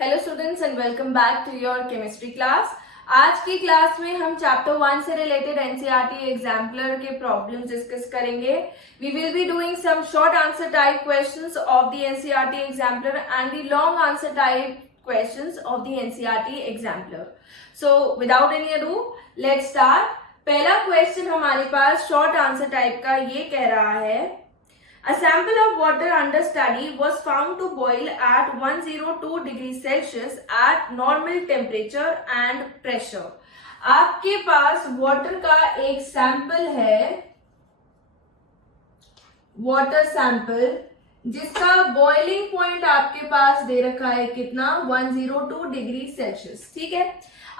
Hello students and welcome back to your chemistry class. आज की class में हम चैप्टर 1 से रिलेटेड एनसीईआरटी एग्जाम्पलर के प्रॉब्लम्स डिस्कस करेंगे। We will be doing some short answer type questions of the NCERT exemplar and the long answer type questions of the NCERT exemplar. So without any ado let's start. पहला question हमारे पास short answer type का ये कह रहा है, A sample of water under study was found to boil at 102 degrees Celsius at normal temperature and pressure. आपके पास water का एक सैंपल है, वाटर सैंपल जिसका बॉइलिंग पॉइंट आपके पास दे रखा है कितना, 102 डिग्री सेल्सियस। ठीक है,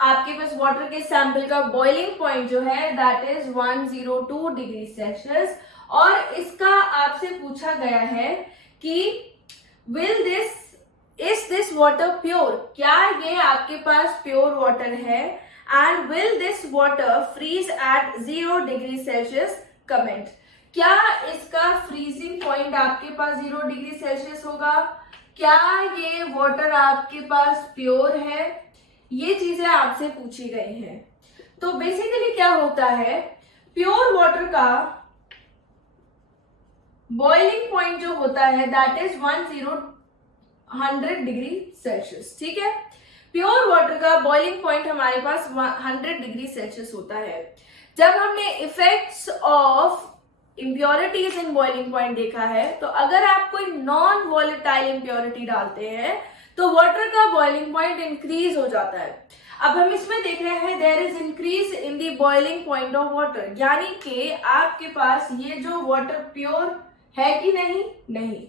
आपके पास वाटर के सैंपल का बॉइलिंग पॉइंट जो है दैट इज 102 डिग्री सेल्सियस और इसका आपसे पूछा गया है कि इज दिस वाटर प्योर, क्या ये आपके पास प्योर वाटर है, and will this water freeze at 0 degree Celsius. Comment, क्या इसका फ्रीजिंग पॉइंट आपके पास 0 डिग्री सेल्सियस होगा, क्या ये वाटर आपके पास प्योर है, ये चीजें आपसे पूछी गई हैं। तो बेसिकली क्या होता है, प्योर वाटर का बॉइलिंग पॉइंट जो होता है दैट इज 100 डिग्री सेल्सियस। ठीक है, प्योर वाटर का बॉइलिंग पॉइंट हमारे पास 100 डिग्री सेल्सियस होता है। जब हमने effects of impurities in boiling point देखा है, तो अगर आप कोई नॉन वॉलेटाइल इम्प्योरिटी डालते हैं तो वाटर का बॉइलिंग पॉइंट इंक्रीज हो जाता है। अब हम इसमें देख रहे हैं there is increase in the boiling point of water, यानी कि आपके पास ये जो वाटर प्योर है कि नहीं,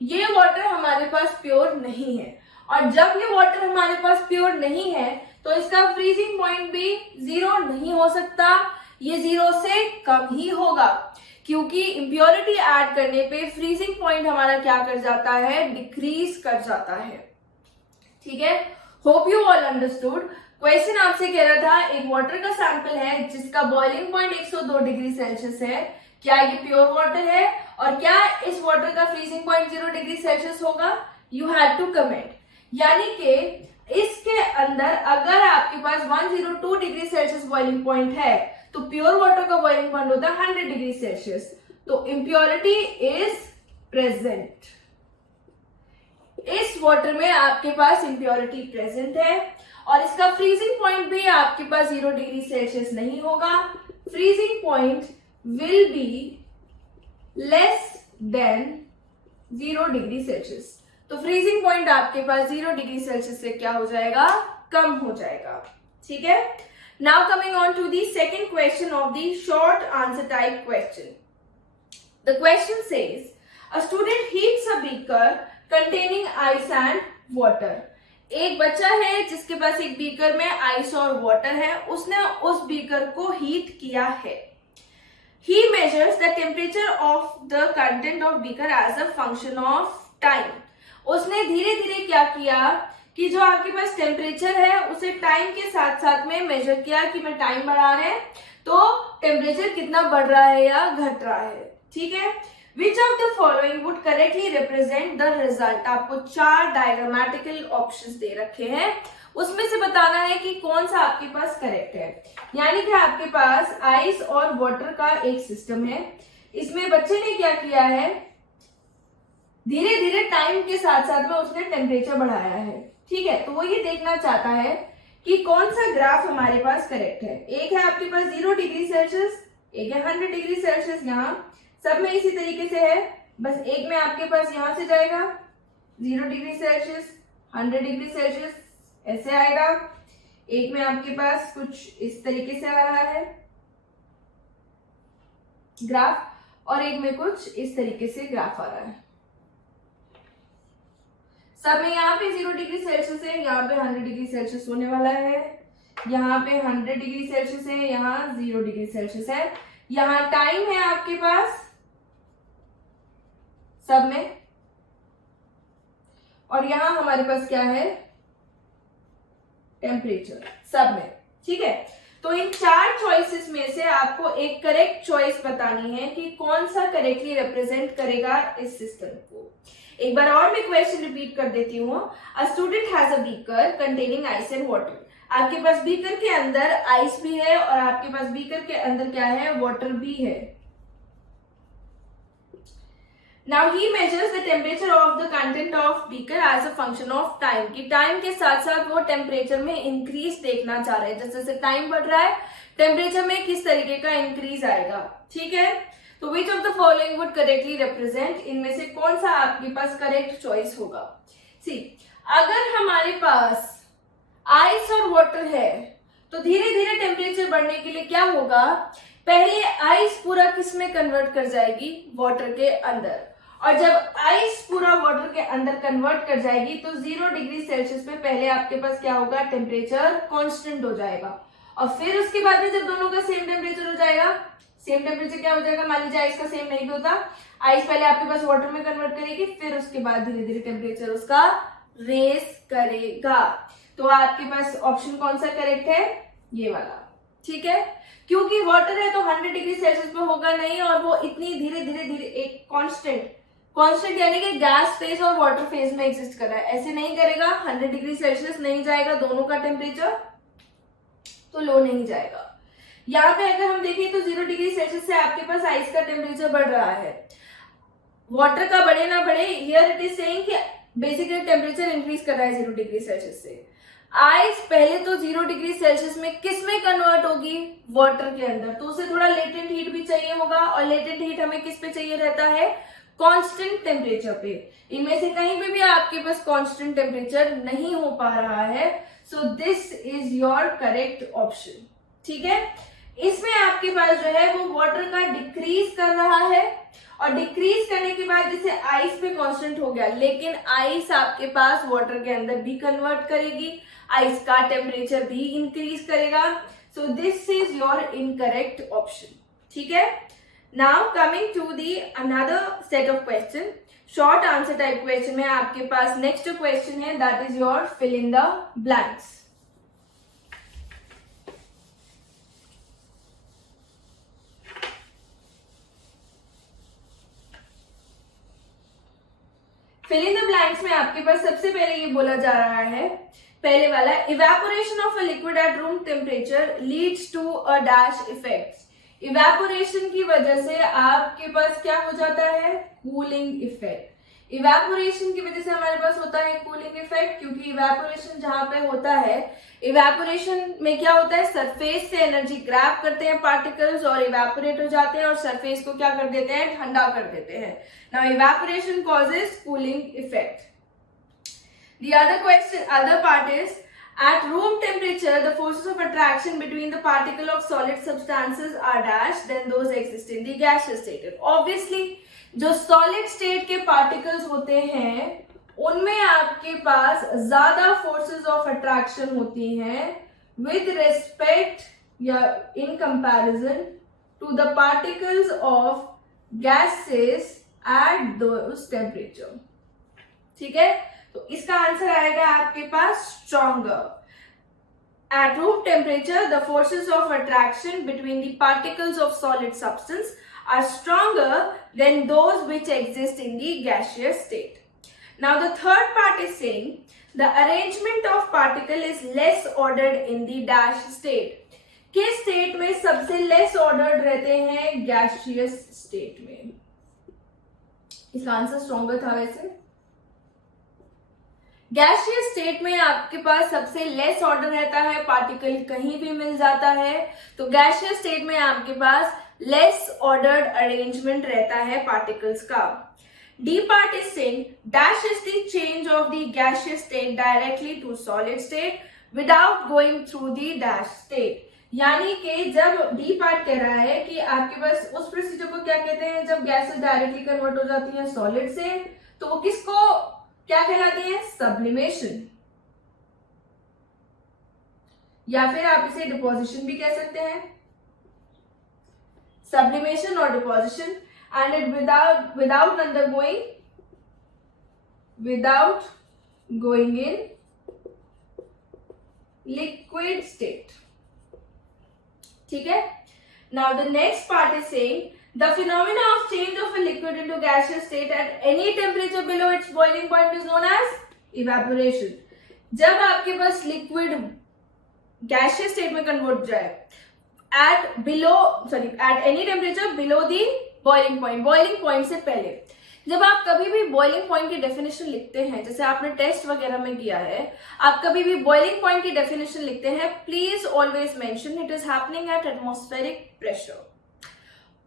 ये वाटर हमारे पास प्योर नहीं है। और जब ये वाटर हमारे पास प्योर नहीं है तो इसका फ्रीजिंग पॉइंट भी 0 नहीं हो सकता, ये 0 से कम ही होगा, क्योंकि इम्प्योरिटी ऐड करने पे फ्रीजिंग पॉइंट हमारा क्या कर जाता है, डिक्रीज कर जाता है। ठीक है, hope you all understood. Question आपसे कह रहा था एक वाटर का सैंपल है जिसका बॉइलिंग पॉइंट 102 डिग्री सेल्सियस है, क्या ये प्योर वाटर है और क्या इस वाटर का फ्रीजिंग पॉइंट 0 डिग्री सेल्सियस होगा, यू हैव टू कमेंट। यानी कि इसके अंदर अगर आपके पास 102 डिग्री सेल्सियस बॉइलिंग पॉइंट है तो प्योर वाटर का बॉइलिंग पॉइंट होता है 100 डिग्री सेल्सियस, तो इम्प्योरिटी इज प्रेजेंट। इस वाटर में आपके पास इम्प्योरिटी प्रेजेंट है और इसका फ्रीजिंग पॉइंट भी आपके पास 0 डिग्री सेल्सियस नहीं होगा, freezing point will be less than 0 degree Celsius. तो फ्रीजिंग पॉइंट आपके पास 0 डिग्री सेल्सियस से क्या हो जाएगा, कम हो जाएगा। ठीक है, now coming on to the second question of the short answer type question. The question says a student heats a beaker containing ice and water. एक बच्चा है जिसके पास एक बीकर में आइस और वाटर है, उसने उस बीकर को हीट किया है। He measures the temperature of the content of beaker as a function of time. उसने धीरे धीरे क्या किया कि जो आपके पास टेम्परेचर है उसे टाइम के साथ साथ में मेजर किया कि मैं टाइम बढ़ा रहे हैं तो टेम्परेचर कितना बढ़ रहा है या घट रहा है। ठीक है, Which of the following would correctly represent the result? आपको 4 डायग्रामेटिकल ऑप्शंस दे रखे हैं, उसमें से बताना है कि कौन सा आपके पास करेक्ट है। यानी कि आपके पास आइस और वाटर का एक सिस्टम है, इसमें बच्चे ने क्या किया है, धीरे धीरे टाइम के साथ साथ में उसने टेम्परेचर बढ़ाया है। ठीक है, तो वो ये देखना चाहता है कि कौन सा ग्राफ हमारे पास करेक्ट है। एक है आपके पास 0 डिग्री सेल्सियस, एक है 100 डिग्री सेल्सियस, यहाँ सब में इसी तरीके से है, बस एक में आपके पास यहां से जाएगा 0 डिग्री सेल्सियस, 100 डिग्री सेल्सियस ऐसे आएगा, एक में आपके पास कुछ इस तरीके से आ रहा है ग्राफ, और एक में कुछ इस तरीके से ग्राफ आ रहा है। सब में यहाँ पे 0 डिग्री सेल्सियस है, यहाँ पे 100 डिग्री सेल्सियस होने वाला है, यहाँ पे 100 डिग्री सेल्सियस है, यहाँ 0 डिग्री सेल्सियस है, यहाँ टाइम है आपके पास सब में, और यहां हमारे पास क्या है, टेम्परेचर सब में। ठीक है, तो इन 4 चॉइसेस में से आपको एक करेक्ट चॉइस बतानी है कि कौन सा करेक्टली रिप्रेजेंट करेगा इस सिस्टम को। एक बार और मैं क्वेश्चन रिपीट कर देती हूँ। A student has a beaker containing ice and water. आपके पास बीकर के अंदर आइस भी है और आपके पास बीकर के अंदर क्या है, वाटर भी है। Now he measures the temperature of the content of beaker as a function of time, कि टाइम के साथ साथ वो टेम्परेचर में इंक्रीज देखना चाह रहे हैं। जैसे जैसे टाइम बढ़ रहा है टेम्परेचर में किस तरीके का इंक्रीज आएगा। ठीक है, तो which of the following would correctly represent, इनमें से कौन सा आपके पास करेक्ट चॉइस होगा। सी, अगर हमारे पास आइस और वाटर है तो धीरे धीरे टेम्परेचर बढ़ने के लिए क्या होगा, पहले आइस पूरा किस में कन्वर्ट कर जाएगी, वाटर के अंदर। और जब आइस पूरा वाटर के अंदर कन्वर्ट कर जाएगी तो 0 डिग्री सेल्सियस पे पहले आपके पास क्या होगा, टेम्परेचर कांस्टेंट हो जाएगा। और फिर उसके बाद में जब दोनों का सेम टेम्परेचर हो जाएगा, सेम टेम्परेचर क्या हो जाएगा, मान लीजिए आइस का सेम नहीं भी होता, आइस पहले आपके पास वाटर में कन्वर्ट करेगी, फिर उसके बाद धीरे धीरे टेम्परेचर उसका रेस करेगा। तो आपके पास ऑप्शन कौन सा करेक्ट है, ये वाला। ठीक है, क्योंकि वाटर है तो 100 डिग्री सेल्सियस पे होगा नहीं, और वो इतनी धीरे धीरे धीरे एक कांस्टेंट यानी कि गैस फेज और वाटर फेज में एग्जिस्ट कर रहा है, ऐसे नहीं करेगा। 100 डिग्री सेल्सियस नहीं जाएगा दोनों का टेम्परेचर, तो लो नहीं जाएगा। यहाँ पे अगर हम देखें तो 0 डिग्री सेल्सियस से आपके पास आइस का टेम्परेचर बढ़ रहा है, वाटर का बढ़े ना बढ़े, हियर इट इज सेइंग कि बेसिकली टेम्परेचर इंक्रीज कर रहा है 0 डिग्री सेल्सियस से। आइस पहले तो 0 डिग्री सेल्सियस में किस में कन्वर्ट होगी, वाटर के अंदर, तो उसे थोड़ा लेटेंट हीट भी चाहिए होगा, और लेटेंट हीट हमें किस पे चाहिए रहता है, कांस्टेंट टेम्परेचर पे। इनमें से कहीं पे भी आपके पास कांस्टेंट टेम्परेचर नहीं हो पा रहा है, सो this is your correct option. ठीक है, इसमें आपके पास जो है वो वाटर का डिक्रीज कर रहा है, और डिक्रीज करने के बाद जैसे आइस पे कांस्टेंट हो गया, लेकिन आइस आपके पास वाटर के अंदर भी कन्वर्ट करेगी, आइस का टेम्परेचर भी इंक्रीज करेगा। So this is your incorrect option. ठीक है, now coming to the another set of question, short answer type question में आपके पास नेक्स्ट क्वेश्चन है, that is your fill in the blanks. Fill in the blanks में आपके पास सबसे पहले ये बोला जा रहा है, पहले वाला, evaporation of a liquid at room temperature leads to a dash effects. Evaporation की वजह से आपके पास क्या हो जाता है, कूलिंग इफेक्ट। इवेपोरेशन की वजह से हमारे पास होता है कूलिंग इफेक्ट, क्योंकि इवेपोरेशन जहां पे होता है, इवेपोरेशन में क्या होता है, सरफेस से एनर्जी ग्रैब करते हैं पार्टिकल्स और इवेपोरेट हो जाते हैं, और सरफेस को क्या कर देते हैं, ठंडा कर देते हैं। Now evaporation causes cooling effect. The other part is, at room temperature, the forces of attraction between the particle of solid substances are dash than those exist in the gaseous state. Obviously, जो solid state के particles होते हैं, उनमें आपके पास ज्यादा forces of attraction होती हैं with respect या in comparison to the particles of gases at those temperature. ठीक है, तो इसका आंसर आएगा आपके पास stronger. At room temperature the forces of attraction between the particles of solid substance are stronger than those which exist in the gaseous state. Now the third part is saying the arrangement of particle is less ordered in the dash state. किस state में सबसे less ordered रहते हैं, gaseous state में। इसका answer stronger था वैसे। Gaseous state में आपके पास सबसे लेस ऑर्डर रहता है, पार्टिकल कहीं भी मिल जाता है, तो गैसियस स्टेट में आपके पास लेस ऑर्डर्ड अरेंजमेंट रहता है पार्टिकल्स का। D part is saying dash is the change of the gaseous state directly to solid state without going through the dash state. यानी कि जब डी पार्ट कह रहा है कि आपके पास उस प्रोसीजर को क्या कहते हैं, जब गैसेस डायरेक्टली कन्वर्ट हो जाती हैं सॉलिड से, तो वो किसको क्या कहलाते हैं, सब्लिमेशन, या फिर आप इसे डिपोजिशन भी कह सकते हैं। सब्लिमेशन और deposition, and it without undergoing, without going in liquid state. ठीक है. Now the next part is saying the phenomena of change of a liquid into gaseous state at any temperature below its boiling point is known as evaporation. जब आपके पास liquid gaseous state में convert जाए at any temperature below the boiling point से पहले. जब आप कभी भी बॉइलिंग पॉइंट की डेफिनेशन लिखते हैं, जैसे आपने टेस्ट वगैरह में किया है, आप कभी भी बॉइलिंग पॉइंट की डेफिनेशन लिखते हैं, please always mention it is happening at atmospheric pressure.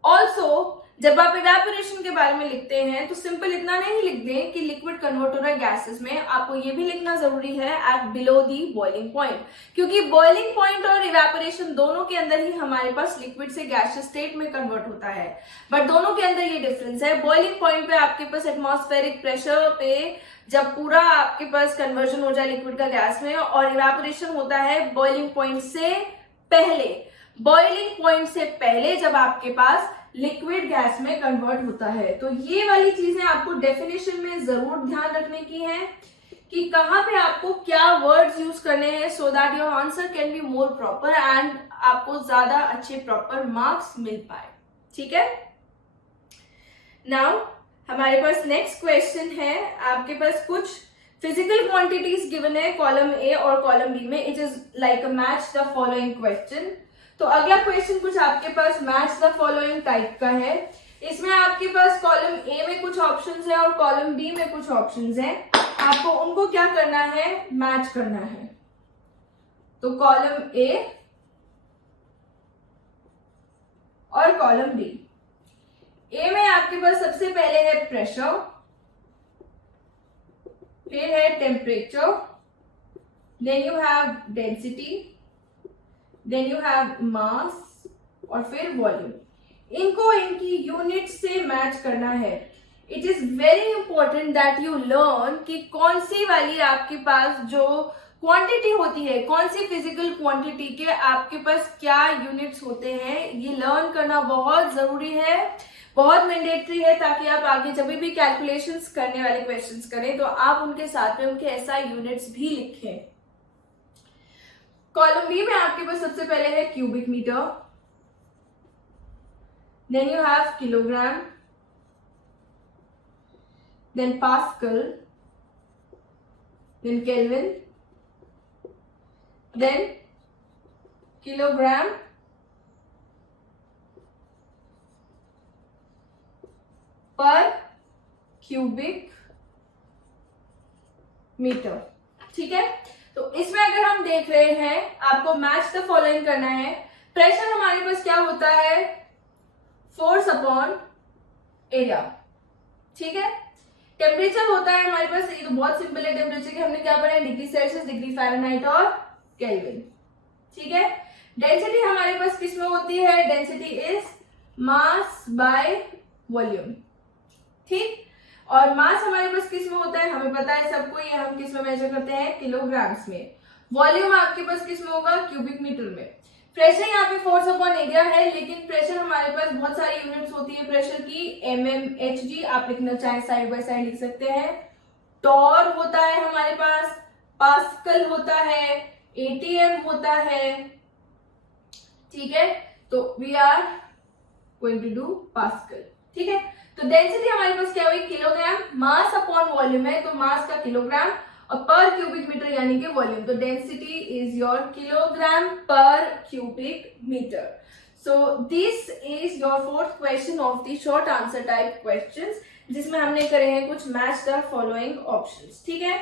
Also जब आप इवेपोरेशन के बारे में लिखते हैं तो सिंपल इतना नहीं लिख दें कि लिक्विड कन्वर्ट हो रहा है गैसेस में, आपको ये भी लिखना जरूरी है at below the boiling point, क्योंकि बॉइलिंग पॉइंट और इवेपोरेशन दोनों के अंदर ही हमारे पास लिक्विड से गैसियस स्टेट में कन्वर्ट होता है, बट दोनों के अंदर ये डिफरेंस है. बॉइलिंग पॉइंट पे आपके पास एटमॉस्फेरिक प्रेशर पे जब पूरा आपके पास कन्वर्जन हो जाए लिक्विड का गैस में, और इवेपोरेशन होता है बॉइलिंग पॉइंट से पहले. बॉइलिंग पॉइंट से पहले जब आपके पास लिक्विड गैस में कन्वर्ट होता है. तो ये वाली चीजें आपको डेफिनेशन में जरूर ध्यान रखने की है कि कहां पे आपको क्या वर्ड्स यूज करने हैं, so that your answer can be more proper and आपको ज्यादा अच्छे प्रॉपर मार्क्स मिल पाए. ठीक है. नाउ हमारे पास नेक्स्ट क्वेश्चन है. आपके पास कुछ फिजिकल क्वांटिटीज गिवन है कॉलम ए और कॉलम बी में. It is like a match the following question. तो अगला क्वेश्चन कुछ आपके पास मैच द फॉलोइंग टाइप का है. इसमें आपके पास कॉलम ए में कुछ ऑप्शंस है और कॉलम बी में कुछ ऑप्शंस है. आपको उनको क्या करना है, मैच करना है. तो कॉलम ए और कॉलम बी. ए में आपके पास सबसे पहले है प्रेशर, फिर है temperature, then you have density, then you have mass और फिर वॉल्यूम. इनको इनकी यूनिट से मैच करना है. It is very important that you learn कि कौन सी वाली आपके पास जो क्वांटिटी होती है, कौन सी फिजिकल क्वांटिटी के आपके पास क्या यूनिट्स होते हैं, ये लर्न करना बहुत जरूरी है, बहुत मैंडेटरी है, ताकि आप आगे जब भी कैलकुलेशंस करने वाले क्वेश्चंस करें तो आप उनके साथ में उनके एसआई यूनिट्स भी लिखें. कॉलम बी में आपके पास सबसे पहले है cubic metre, then you have kilogram, then pascal, then kelvin, then kilogram per cubic metre. ठीक है. तो इसमें अगर हम देख रहे हैं, आपको मैच द फॉलोइंग करना है. प्रेशर हमारे पास क्या होता है, फोर्स अपॉन एरिया. ठीक है. टेम्परेचर होता है हमारे पास, ये तो बहुत सिंपल है. टेम्परेचर के हमने क्या पढ़ा है, डिग्री सेल्सियस, डिग्री फ़ारेनहाइट और केल्विन. ठीक है. डेंसिटी हमारे पास किस में होती है, density is mass by volume. ठीक. और मास हमारे पास किस में होता है, हमें पता है सबको, ये हम किस में मेजर करते हैं, किलोग्राम्स में. वॉल्यूम आपके पास किस में होगा, क्यूबिक मीटर में. प्रेशर यहाँ पे फोर्स अपॉन एरिया है, लेकिन प्रेशर हमारे पास बहुत सारी यूनिट्स होती है प्रेशर की. mmHg आप लिखना चाहे साइड बाय साइड लिख सकते हैं. टॉर होता है हमारे पास, पास्कल होता है, atm होता है. ठीक है. तो we are going to do pascal. ठीक है. तो डेंसिटी हमारे पास क्या हुई, किलोग्राम. मास अपॉन वॉल्यूम है, तो मास का किलोग्राम, और पर क्यूबिक मीटर यानी कि वॉल्यूम. तो density is your kilogram per cubic metre. So this is your fourth question of the short answer type questions, जिसमें हमने करे हैं कुछ मैच द फॉलोइंग ऑप्शंस. ठीक है.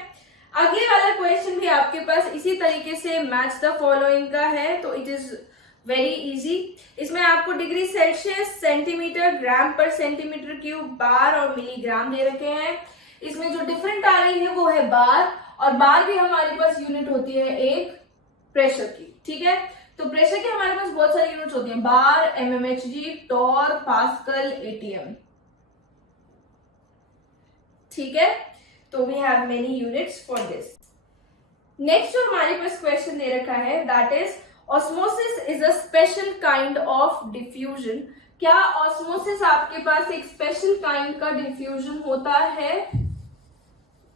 अगले वाला क्वेश्चन भी आपके पास इसी तरीके से मैच द फॉलोइंग का है. तो इट इज वेरी इजी. इसमें आपको डिग्री सेल्सियस, सेंटीमीटर, ग्राम पर सेंटीमीटर क्यूब, बार और मिलीग्राम दे रखे हैं. इसमें जो डिफरेंट आ रही है वो है बार, और बार भी हमारे पास यूनिट होती है एक प्रेशर की. ठीक है. तो प्रेशर की हमारे पास बहुत सारी यूनिट्स होती हैं, bar, mmHg, torr, pascal, atm. ठीक है. तो we have many units for this. Next जो हमारे पास क्वेश्चन दे रखा है, that is osmosis is a special kind of diffusion. क्या ऑस्मोसिस आपके पास एक स्पेशल काइंड का डिफ्यूजन होता है,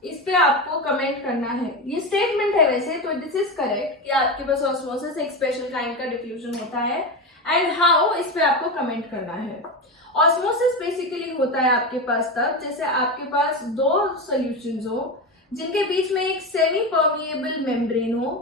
इस पे आपको कमेंट करना है. ये स्टेटमेंट है वैसे, तो दिस इज करेक्ट कि आपके पास ऑस्मोसिस एक स्पेशल काइंड का डिफ्यूजन होता है. एंड हाउ, इस पे आपको कमेंट करना है। ऑस्मोसिस बेसिकली होता है आपके पास तब जैसे आपके पास दो सॉल्यूशंस हो जिनके बीच में एक सेमी परमिएबल मेम्ब्रेन हो।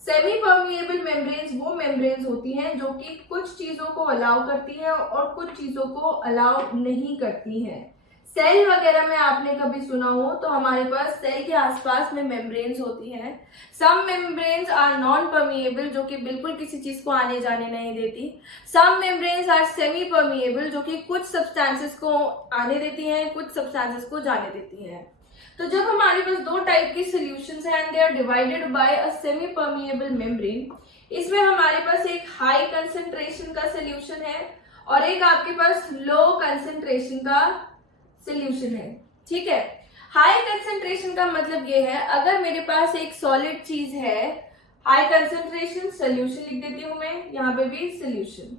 सेमी परमिएबल मेम्ब्रेन्स वो मेम्ब्रेन्स होती हैं जो कि कुछ चीजों को अलाउ करती हैं और कुछ चीजों को अलाउ नहीं करती हैं। सेल वगैरह में आपने कभी सुना हो तो हमारे पास सेल के आसपास में मेम्ब्रेन्स होती हैं। सम मेम्ब्रेन्स आर नॉन परमिएबल जो कि बिल्कुल किसी चीज को आने जाने नहीं देती। सम मेम्ब्रेन्स आर सेमी परमिएबल जो कि कुछ सब्सटेंसेस को आने देती हैं, कुछ सब्सटेंसेस को जाने देती हैं। तो जब हमारे पास दो टाइप की सॉल्यूशंस हैं and they are divided by a semi permeable membrane, इसमें हमारे पास एक हाई कंसंट्रेशन का सॉल्यूशन है और एक आपके पास लो कंसंट्रेशन का सॉल्यूशन है। ठीक है, हाई कंसंट्रेशन का मतलब ये है अगर मेरे पास एक सॉलिड चीज है, हाई कंसंट्रेशन सॉल्यूशन लिख देती हूं मैं, यहाँ पे भी सॉल्यूशन।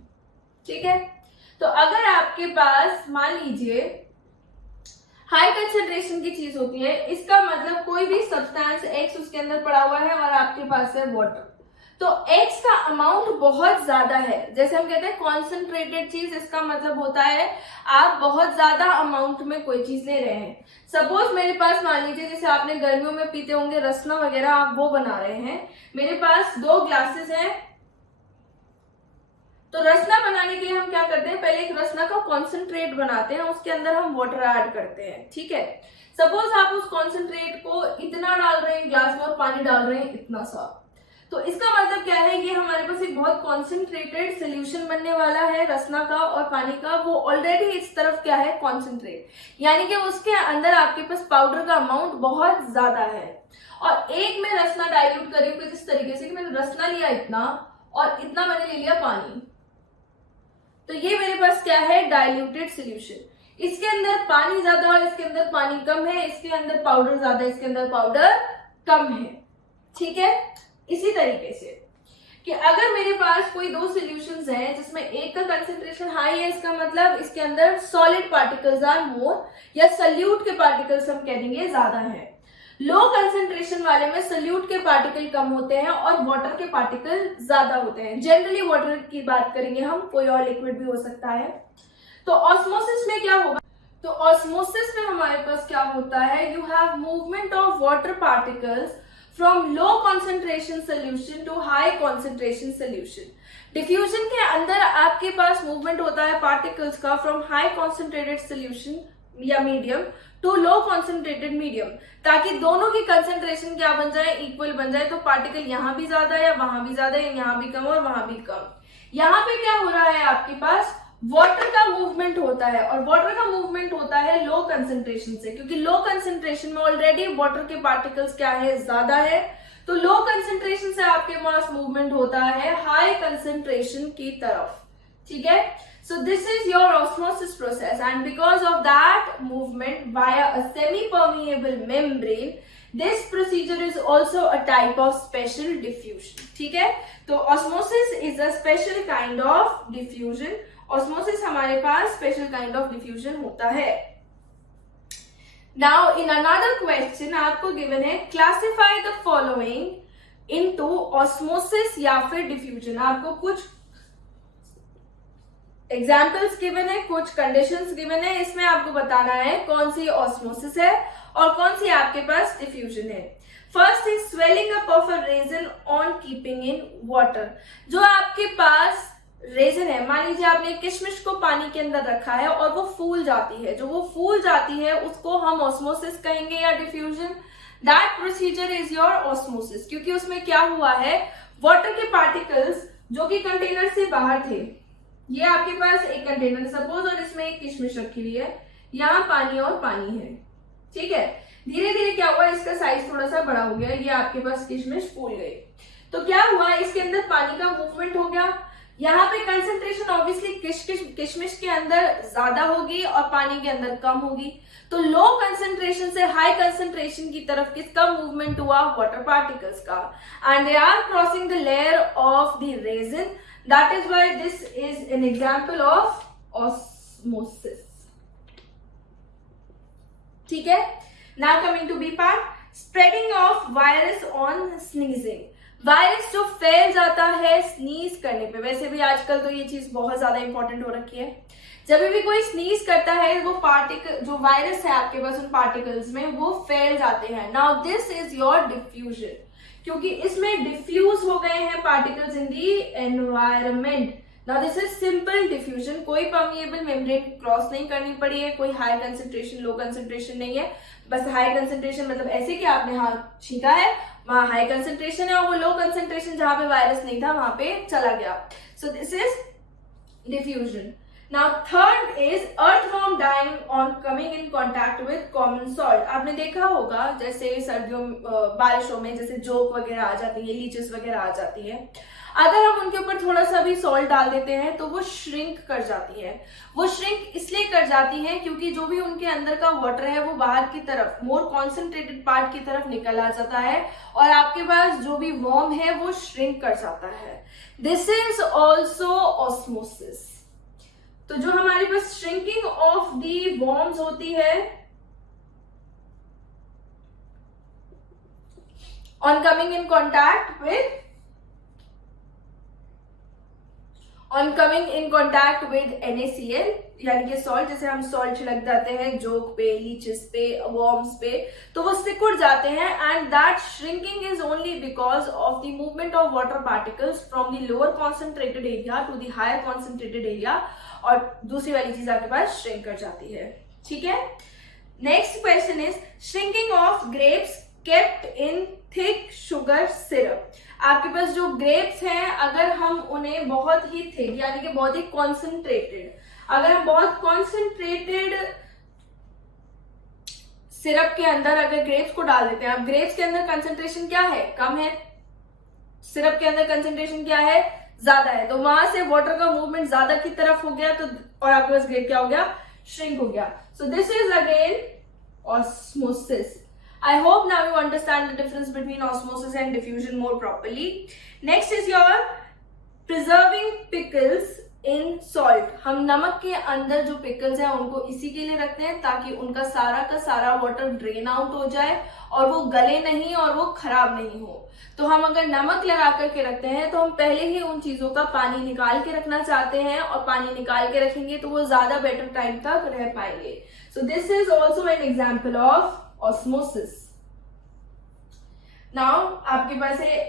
ठीक है, तो अगर आपके पास मान लीजिए हाई कंसंट्रेशन की चीज होती है, इसका मतलब कोई भी सब्सटेंस एक्स उसके अंदर पड़ा हुआ है और आपके पास है वाटर, तो एक्स का अमाउंट बहुत ज्यादा है। जैसे हम कहते हैं कॉन्सेंट्रेटेड चीज, इसका मतलब होता है आप बहुत ज्यादा अमाउंट में कोई चीज ले रहे हैं। सपोज मेरे पास मान लीजिए जैसे आपने गर्मियों में पीते होंगे रसना वगैरह, आप वो बना रहे हैं। मेरे पास 2 ग्लासेस हैं, तो रसना बनाने के लिए हम क्या करते हैं, पहले एक रसना का कॉन्सेंट्रेट बनाते हैं, उसके अंदर हम वाटर ऐड करते हैं। ठीक है, सपोज आप उस कॉन्सेंट्रेट को इतना डाल रहे हैं ग्लास में और पानी डाल रहे हैं इतना सा, तो इसका मतलब क्या है, ये हमारे पास एक बहुत कॉन्सेंट्रेटेड सोल्यूशन बनने वाला है रसना का और पानी का। वो ऑलरेडी इस तरफ क्या है, कॉन्सेंट्रेट, यानी कि उसके अंदर आपके पास पाउडर का अमाउंट बहुत ज्यादा है। और एक में रसना डाइल्यूट करी कुछ इस तरीके से कि मैंने रसना लिया इतना और इतना मैंने ले लिया पानी, तो ये मेरे पास क्या है, डाइल्यूटेड सोल्यूशन। इसके अंदर पानी ज्यादा और इसके अंदर पानी कम है, इसके अंदर पाउडर ज्यादा, इसके अंदर पाउडर कम है। ठीक है, इसी तरीके से कि अगर मेरे पास कोई 2 सॉल्यूशंस हैं जिसमें एक का कंसंट्रेशन हाई है, इसका मतलब इसके अंदर सॉलिड पार्टिकल्स आर मोर, या सल्यूट के पार्टिकल्स हम कह देंगे ज्यादा हैं। लो कंसंट्रेशन वाले में सल्यूट के पार्टिकल कम होते हैं और वाटर के पार्टिकल ज्यादा होते हैं। जनरली वाटर की बात करेंगे हम, कोई और लिक्विड भी हो सकता है। तो ऑस्मोसिस में क्या होगा, तो ऑस्मोसिस में हमारे पास क्या होता है, you have movement of water particles from low concentration solution to high concentration solution। Diffusion के अंदर आपके पास मूवमेंट होता है पार्टिकल्स का फ्रॉम हाई कॉन्सेंट्रेटेड सोल्यूशन या medium to low concentrated medium, ताकि दोनों की कंसेंट्रेशन क्या बन जाए, इक्वल बन जाए। तो पार्टिकल यहाँ भी ज्यादा है, वहां भी ज्यादा है, यहाँ भी कम और वहां भी कम। यहाँ पे क्या हो रहा है, आपके पास वाटर का मूवमेंट होता है और वाटर का मूवमेंट होता है लो कंसंट्रेशन से, क्योंकि लो कंसंट्रेशन में ऑलरेडी वाटर के पार्टिकल्स क्या है, ज्यादा है। तो लो कंसंट्रेशन से आपके पास मूवमेंट होता है हाई कंसंट्रेशन की तरफ। ठीक है, सो this is your osmosis process and because of that movement via a semi permeable membrane, this procedure is also a type of special diffusion. ठीक है, तो osmosis is a special kind of diffusion. Osmosis हमारे पास special kind of diffusion होता है। Now in another question आपको given है classify the following into osmosis या फिर डिफ्यूजन। आपको कुछ एग्जाम्पल्स गिवन है, कुछ कंडीशंस गिवन है, इसमें आपको बताना है कौन सी ऑस्मोसिस है और कौन सी आपके पास डिफ्यूजन है। First is swelling up of a raisin on keeping in water. जो आपके पास रेजन है, मान लीजिए आपने किशमिश को पानी के अंदर रखा है और वो फूल जाती है, जो वो फूल जाती है उसको हम ऑस्मोसिस कहेंगे या diffusion. That procedure is your osmosis, क्योंकि उसमें क्या हुआ है, वाटर के पार्टिकल्स जो कि कंटेनर से बाहर थे, ये आपके पास एक कंटेनर सपोज और इसमें एक किशमिश रखी हुई है, यहाँ पानी और पानी है। ठीक है, धीरे धीरे क्या हुआ, इसका साइज थोड़ा सा बड़ा हो गया, ये आपके पास किशमिश फूल गई। तो क्या हुआ, इसके अंदर पानी का मूवमेंट हो गया। यहाँ पे कंसेंट्रेशन ऑब्वियसली किशमिश के अंदर ज्यादा होगी और पानी के अंदर कम होगी। तो लो कंसेंट्रेशन से हाई कंसेंट्रेशन की तरफ किसका मूवमेंट हुआ, वाटर पार्टिकल्स का, and they are crossing the layer of the raisin. That is why this is an example of osmosis. ठीक है, now coming to B part, spreading of virus on sneezing. Virus जो फैल जाता है sneeze करने पे, वैसे भी आजकल तो ये चीज बहुत ज्यादा इंपॉर्टेंट हो रखी है, जब भी कोई स्नीज करता है वो पार्टिकल जो वायरस है आपके पास उन पार्टिकल्स में वो फैल जाते हैं। Now this is your diffusion, क्योंकि इसमें डिफ्यूज हो गए हैं particles in the environment. Now this is simple diffusion, कोई परमिएबल मेम्ब्रेन क्रॉस नहीं करनी पड़ी है, कोई हाई कंसेंट्रेशन लो कंसेंट्रेशन नहीं है। बस हाई कंसेंट्रेशन मतलब ऐसे कि आपने हाथ छींका है, वहां हाई कंसेंट्रेशन है, और वो लो कंसेंट्रेशन जहां पे वायरस नहीं था वहां पे चला गया। सो this is diffusion. Now third is earthworm dying on coming in contact with common salt। आपने देखा होगा जैसे सर्दियों बारिशों में जैसे जोक वगैरह आ जाती है, लीचेस वगैरह आ जाती है, अगर हम उनके ऊपर थोड़ा सा भी सॉल्ट डाल देते हैं तो वो श्रिंक कर जाती है। वो श्रिंक इसलिए कर जाती है क्योंकि जो भी उनके अंदर का वाटर है वो बाहर की तरफ मोर कॉन्सेंट्रेटेड पार्ट की तरफ निकल आ जाता है और आपके पास जो भी वर्म है वो श्रिंक कर जाता है। This is also osmosis. तो जो हमारे पास श्रिंकिंग ऑफ दी वर्म्स होती है on coming in contact with NaCl यानी कि सॉल्ट, जैसे हम सॉल्ट छिड़क जाते हैं जोक पे, लीचेस पे, वर्म्स पे, तो वो सिकुड़ जाते हैं। And that shrinking is only because of the movement of water particles from the lower concentrated area to the higher concentrated area, और दूसरी वाली चीज आपके पास श्रिंक कर जाती है। ठीक है, next question is shrinking of grapes kept in thick sugar syrup. आपके पास जो ग्रेप्स हैं अगर हम उन्हें बहुत ही थिक यानी कि बहुत ही कॉन्सेंट्रेटेड, अगर हम बहुत कॉन्सेंट्रेटेड सिरप के अंदर अगर ग्रेप्स को डाल देते हैं, अब ग्रेप्स के अंदर कंसेंट्रेशन क्या है, कम है, सिरप के अंदर कंसेंट्रेशन क्या है, ज्यादा है, तो वहां से वाटर का मूवमेंट ज्यादा की तरफ हो गया तो और आपके पास ग्रेप क्या हो गया, श्रिंक हो गया। सो this is again osmosis. I hope now you understand the difference between osmosis and diffusion more properly. Next is your preserving pickles in salt। हम नमक के अंदर जो पिकल्स हैं उनको इसी के लिए रखते हैं ताकि उनका सारा का सारा वाटर ड्रेन आउट हो जाए और वो गले नहीं और वो खराब नहीं हो। तो हम अगर नमक लगा करके रखते हैं तो हम पहले ही उन चीजों का पानी निकाल के रखना चाहते हैं, और पानी निकाल के रखेंगे तो वो ज्यादा बेटर टाइम तक रह पाएंगे। सो this is also an example of osmosis। Now आपके पास है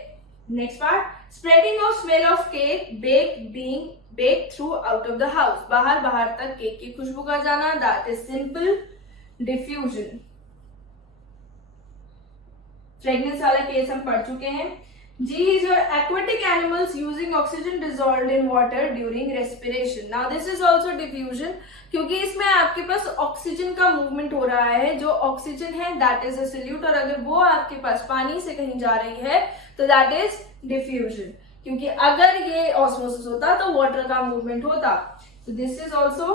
next part, spreading of smell of cake being baked through out of the house। बाहर तक केक की खुशबू का जाना, that is simple diffusion। Fragrance वाला केस हम पढ़ चुके हैं। G is your aquatic animals using oxygen dissolved in water during respiration। Now this is also diffusion, क्योंकि इसमें आपके पास ऑक्सीजन का मूवमेंट हो रहा है, जो ऑक्सीजन है दैट इज अ सॉल्यूट, और अगर वो आपके पास पानी से कहीं जा रही है तो दैट इज डिफ्यूजन, क्योंकि अगर ये ऑस्मोसिस होता तो वाटर का मूवमेंट होता। तो दिस इज ऑल्सो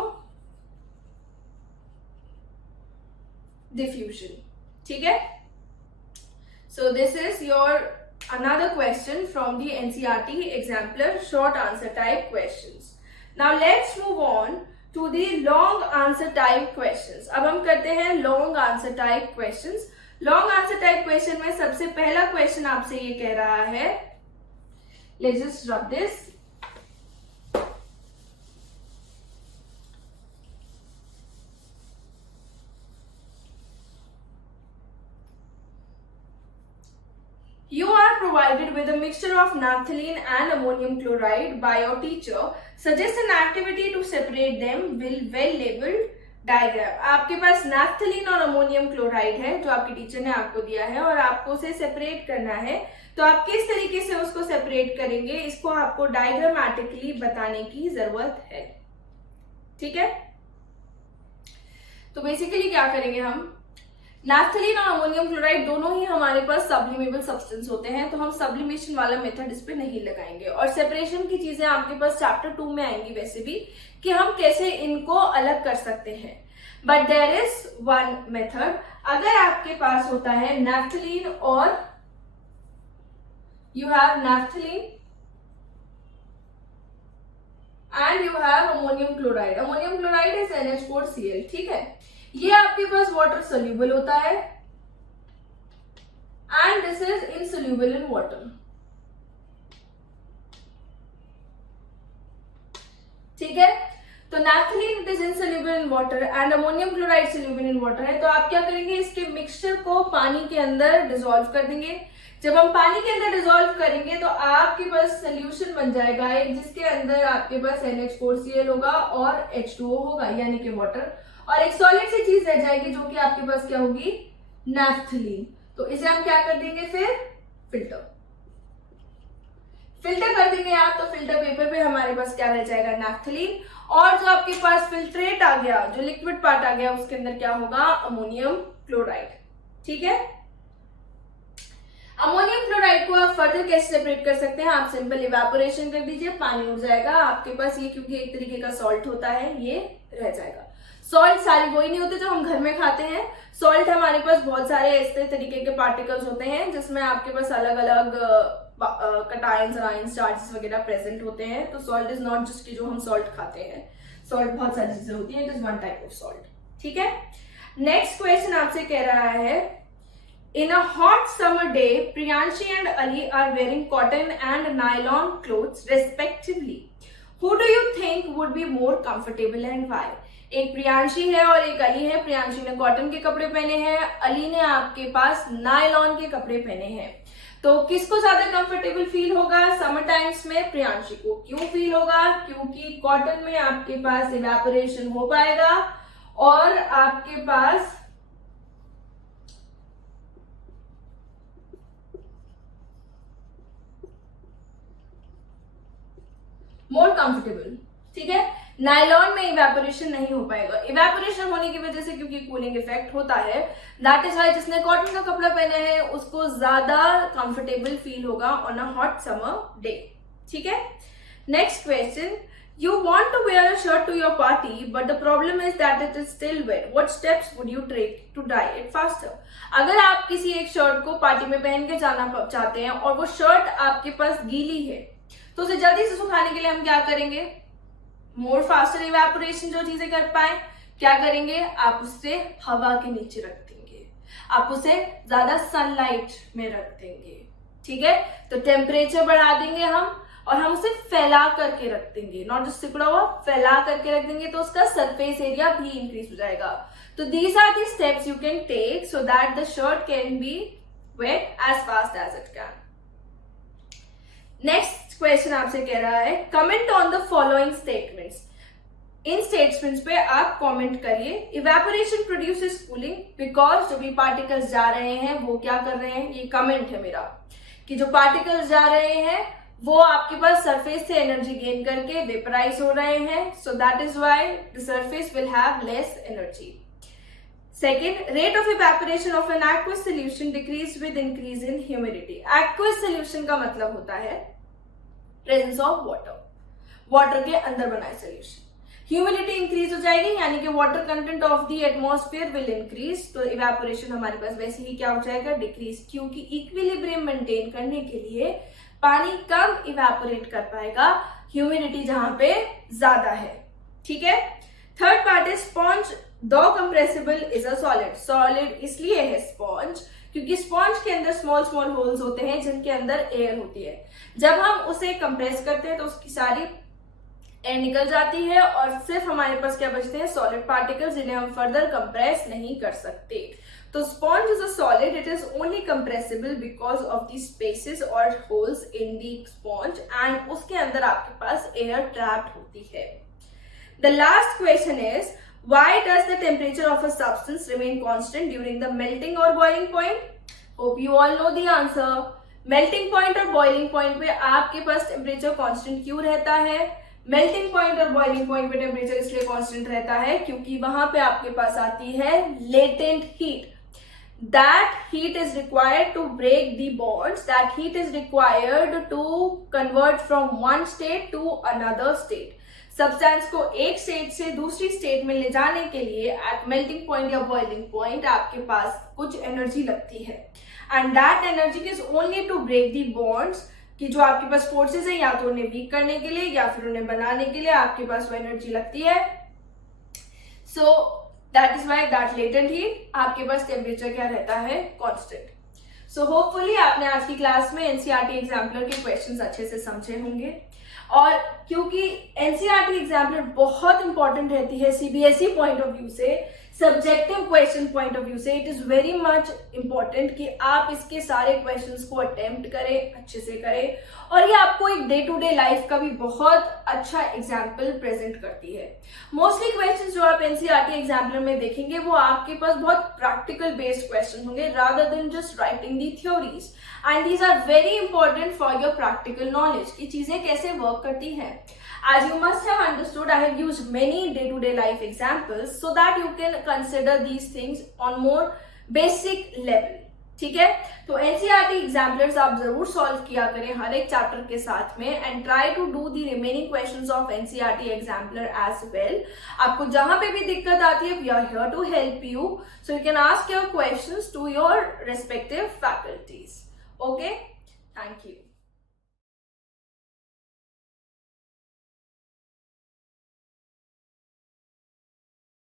डिफ्यूजन। ठीक है, सो this is your another question from the NCERT exemplar short answer type questions। Now let's move on to the long answer type questions। अब हम करते हैं long answer type questions। long answer type question में सबसे पहला question आपसे ये कह रहा है, let's just rub this। You are provided with a mixture of naphthalene and ammonium chloride by your teacher। Suggest an activity to separate them with well-labeled diagram। आपके पास naphthalene और ammonium chloride है जो आपके टीचर ने आपको दिया है और आपको उसे सेपरेट करना है। तो आप किस तरीके से उसको सेपरेट करेंगे, इसको आपको डायग्रामेटिकली बताने की जरूरत है। ठीक है, तो बेसिकली क्या करेंगे हम, नैफ्थलीन और अमोनियम क्लोराइड दोनों ही हमारे पास सब्लिमेबल सब्सटेंस होते हैं, तो हम सब्लिमेशन वाला मेथड इस पे नहीं लगाएंगे। और सेपरेशन की चीजें आपके पास चैप्टर 2 में आएंगी वैसे भी, कि हम कैसे इनको अलग कर सकते हैं। But there is one method. अगर आपके पास होता है नैफ्थलीन और you have naphthalene and you have ammonium chloride. Ammonium chloride is NH4Cl। ठीक है, ये आपके पास वाटर सोल्यूबल होता है and this is insoluble in water. तो naphthalene it is insoluble in water and ammonium chloride soluble in water है। तो आप क्या करेंगे, इसके मिक्सचर को पानी के अंदर डिसॉल्व कर देंगे। जब हम पानी के अंदर डिसॉल्व करेंगे तो आपके पास सोल्यूशन बन जाएगा एक, जिसके अंदर आपके पास NH4Cl होगा और H2O होगा यानी कि वाटर, और एक सॉलिड सी चीज रह जाएगी जो कि आपके पास क्या होगी, नैप्थलीन। तो इसे हम क्या कर देंगे, फिर फिल्टर कर देंगे आप। तो फिल्टर पेपर पे हमारे पास क्या रह जाएगा, नैप्थलीन, और जो आपके पास फिल्ट्रेट आ गया, जो लिक्विड पार्ट आ गया, उसके अंदर क्या होगा, अमोनियम क्लोराइड। ठीक है, अमोनियम क्लोराइड को आप फर्दर कैसे सेपरेट कर सकते हैं, आप सिंपल इवेपोरेशन कर दीजिए, पानी उड़ जाएगा आपके पास। ये क्योंकि एक तरीके का सॉल्ट होता है, ये रह जाएगा। सॉल्ट सारे वही नहीं होते जो हम घर में खाते हैं। सॉल्ट हमारे पास बहुत सारे ऐसे तरीके के पार्टिकल्स होते हैं जिसमें आपके पास अलग अलग कटायंस, आयंस, चार्जेस वगैरह प्रेजेंट होते हैं। तो सॉल्ट इज नॉट जस्ट कि जो हम सॉल्ट खाते हैं, सॉल्ट बहुत सारी चीजें होती है, it is one type of salt. ठीक है, नेक्स्ट क्वेश्चन आपसे कह रहा है, in a hot summer day, Priyanshi and Ali are wearing cotton and nylon clothes respectively. Who do you think would be more comfortable and why? एक प्रियांशी है और एक अली है। प्रियांशी ने कॉटन के कपड़े पहने हैं, अली ने आपके पास नायलॉन के कपड़े पहने हैं। तो किसको ज्यादा कंफर्टेबल फील होगा समर टाइम्स में? प्रियांशी को। क्यों फील होगा? क्योंकि कॉटन में आपके पास इवेपोरेशन हो पाएगा और आपके पास मोर कंफर्टेबल। ठीक है, नायलॉन में इवेपोरेशन नहीं हो पाएगा। इवेपोरेशन होने की वजह से, क्योंकि कूलिंग इफेक्ट होता है, दैट इज वाई जिसने कॉटन का कपड़ा पहना है उसको ज्यादा कंफर्टेबल फील होगा on a hot summer day. ठीक है, next question, you want to wear a shirt to your party but the problem is that it is still wet. What steps would you take to dry it faster? अगर आप किसी एक shirt को party में पहन के जाना चाहते हैं और वो शर्ट आपके पास गीली है, तो उसे जल्दी से सुखाने के लिए हम क्या करेंगे? मोर फास्टर इवेपोरेशन जो चीजें कर पाए, क्या करेंगे? आप उससे हवा के नीचे रख देंगे, आप उसे ज्यादा सनलाइट में रख देंगे। ठीक है, तो टेम्परेचर बढ़ा देंगे हम और हम उसे फैला करके रख देंगे, नॉट जो सिकुड़ा हुआ, फैला करके रख देंगे, तो उसका सरफेस एरिया भी इंक्रीज हो जाएगा। तो these are the steps you can take so that the shirt can be wet as fast as it can. Next question आपसे कह रहा है, comment on the following statements. इन स्टेटमेंट्स पे आप कमेंट करिए। इवेपोरेशन प्रोड्यूसेस कूलिंग बिकॉज जो भी पार्टिकल्स जा रहे हैं वो क्या कर रहे हैं, ये कमेंट है मेरा, कि जो पार्टिकल्स जा रहे हैं वो आपके पास सरफेस से एनर्जी गेन करके वेपराइज हो रहे हैं, सो that is why the surface will have less energy. Second, rate of evaporation of an aqueous solution decrease with increase in humidity. Aqueous solution का मतलब होता है प्रेजेंस ऑफ वाटर, वाटर के अंदर बनाए सोल्यूशन। ह्यूमिडिटी इंक्रीज हो जाएगी यानी कि water content of the atmosphere will increase, तो इवेपोरेशन हमारे पास वैसे ही क्या हो जाएगा, डिक्रीज, क्योंकि इक्विलिब्रियम मेंटेन करने के लिए पानी कम इवेपोरेट कर पाएगा ह्यूमिडिटी जहां पे ज्यादा है। ठीक है, थर्ड पार्ट इज स्पॉन्ज दो compressible is a solid. Solid इसलिए है स्पॉन्ज क्योंकि स्पॉन्ज के अंदर स्मॉल स्मॉल होल्स होते हैं जिनके अंदर एयर होती है। जब हम उसे कंप्रेस करते हैं तो उसकी सारी एयर निकल जाती है और सिर्फ हमारे पास क्या बचते हैं, सॉलिड पार्टिकल्स, जिन्हें हम फर्दर कंप्रेस नहीं कर सकते। तो sponge is a solid, it is only compressible because of the spaces or holes in the sponge and उसके अंदर आपके पास air trapped होती है। The last question is, why does the temperature of a substance remain constant during the melting or boiling point? Hope you all know the answer. Melting point और boiling point पे आपके पास temperature constant क्यों रहता है? Melting point और boiling point पे temperature इसलिए constant रहता है क्योंकि वहां पे आपके पास आती है latent heat. That heat is required to break the bonds. That heat is required to convert from one state to another state. Substance को एक स्टेट से दूसरी स्टेट में ले जाने के लिए एट मेल्टिंग पॉइंट या बॉइलिंग पॉइंट आपके पास कुछ एनर्जी लगती है and that energy is only to break the bonds, कि जो आपके पास फोर्सेस है या तो उन्हें वीक करने के लिए या फिर उन्हें बनाने के लिए आपके पास वो एनर्जी लगती है। So that is why that latent heat आपके पास टेम्परेचर क्या रहता है, कांस्टेंट। सो होपफुली आपने आज की क्लास में एनसीईआरटी एग्जाम्पलर के क्वेश्चंस अच्छे से समझे होंगे। और क्योंकि एनसीईआरटी एग्जाम्पलर बहुत इंपॉर्टेंट रहती है सीबीएसई पॉइंट ऑफ व्यू से, subjective question point of view से, it is very much important कि आप इसके सारे क्वेश्चंस को अटेम्प्ट करें, अच्छे से करें, और ये आपको एक डे टू डे लाइफ का भी बहुत अच्छा एग्जाम्पल प्रेजेंट करती है। मोस्टली क्वेश्चंस जो आप एनसीईआरटी एग्जाम्पलर में देखेंगे वो आपके पास बहुत प्रैक्टिकल बेस्ड क्वेश्चन होंगे rather than just writing the theories, and these are very important for your practical knowledge कि चीजें कैसे वर्क करती हैं। As you must have understood, I have used many day-to-day life examples so that you can consider these things on more basic level. ठीक है, तो NCERT exemplars आप जरूर सॉल्व किया करें हर एक चैप्टर के साथ में, and try to do the remaining questions of NCERT exemplar as well. आपको जहां पे भी दिक्कत आती है, we are here to help you, so you can ask your questions to your respective faculties. Okay, thank you.